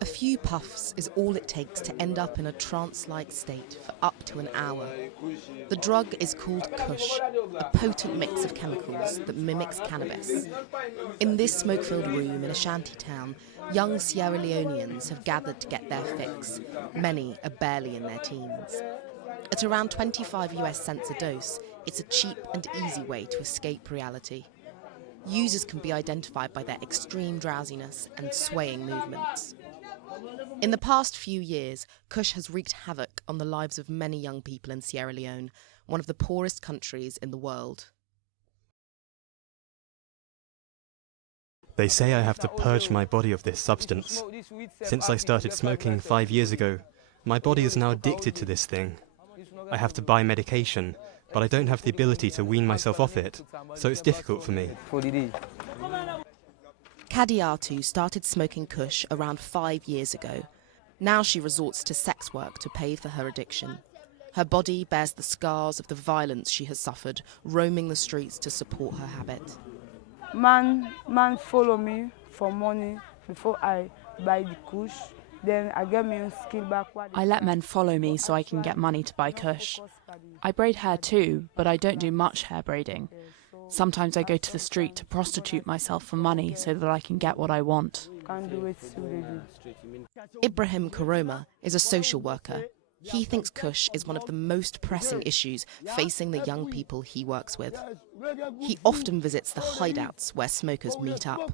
A few puffs is all it takes to end up in a trance-like state for up to an hour. The drug is called Kush, a potent mix of chemicals that mimics cannabis. In this smoke-filled room in a shanty town, young Sierra Leoneans have gathered to get their fix. Many are barely in their teens. At around 25 US cents a dose, it's a cheap and easy way to escape reality. Users can be identified by their extreme drowsiness and swaying movements. In the past few years, Kush has wreaked havoc on the lives of many young people in Sierra Leone, one of the poorest countries in the world. They say I have to purge my body of this substance. Since I started smoking 5 years ago, my body is now addicted to this thing. I have to buy medication, but I don't have the ability to wean myself off it, so it's difficult for me. Kadiatu started smoking Kush around 5 years ago. Now she resorts to sex work to pay for her addiction. Her body bears the scars of the violence she has suffered, roaming the streets to support her habit. Man follow me for money before I buy the Kush. Then I get me skill back. I let men follow me so I can get money to buy Kush. I braid hair too, but I don't do much hair braiding. Sometimes I go to the street to prostitute myself for money so that I can get what I want. Ibrahim Karoma is a social worker. He thinks Kush is one of the most pressing issues facing the young people he works with. He often visits the hideouts where smokers meet up.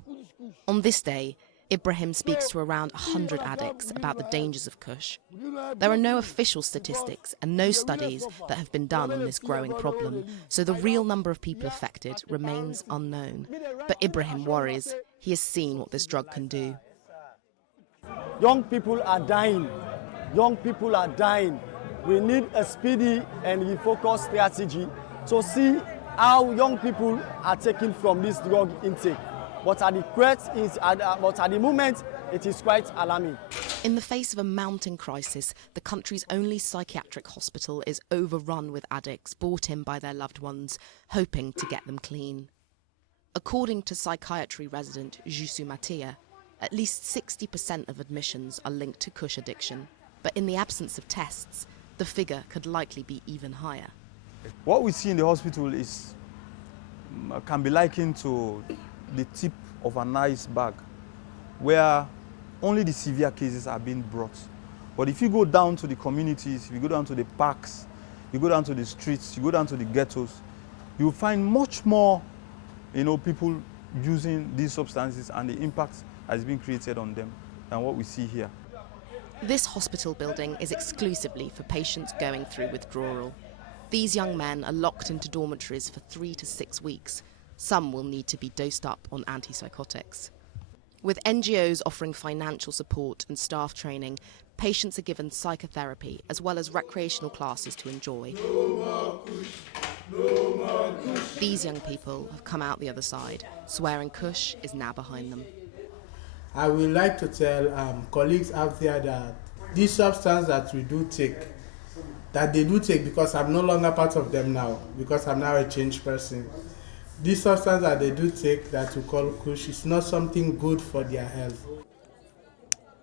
On this day, Ibrahim speaks to around 100 addicts about the dangers of Kush. There are no official statistics and no studies that have been done on this growing problem, so the real number of people affected remains unknown. But Ibrahim worries. He has seen what this drug can do. Young people are dying. Young people are dying. We need a speedy and refocused strategy to see how young people are taken from this drug intake. But at the moment, it is quite alarming. In the face of a mounting crisis, the country's only psychiatric hospital is overrun with addicts brought in by their loved ones, hoping to get them clean. According to psychiatry resident Jusu Matia, at least 60% of admissions are linked to Kush addiction. But in the absence of tests, the figure could likely be even higher. What we see in the hospital can be likened to the tip of an iceberg, where only the severe cases are being brought. But if you go down to the communities, if you go down to the parks, you go down to the streets, you go down to the ghettos, you'll find much more, people using these substances and the impact has been created on them than what we see here. This hospital building is exclusively for patients going through withdrawal. These young men are locked into dormitories for 3 to 6 weeks. Some will need to be dosed up on antipsychotics. With NGOs offering financial support and staff training, patients are given psychotherapy as well as recreational classes to enjoy. These young people have come out the other side, swearing Kush is now behind them. I would like to tell colleagues out there that these substances that we do take, that they do take, because I'm no longer part of them now, because I'm now a changed person. This substance that they do take, that we call Kush, is not something good for their health.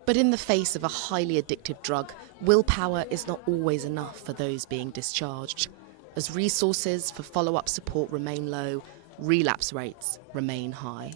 But in the face of a highly addictive drug, willpower is not always enough for those being discharged. As resources for follow-up support remain low, relapse rates remain high.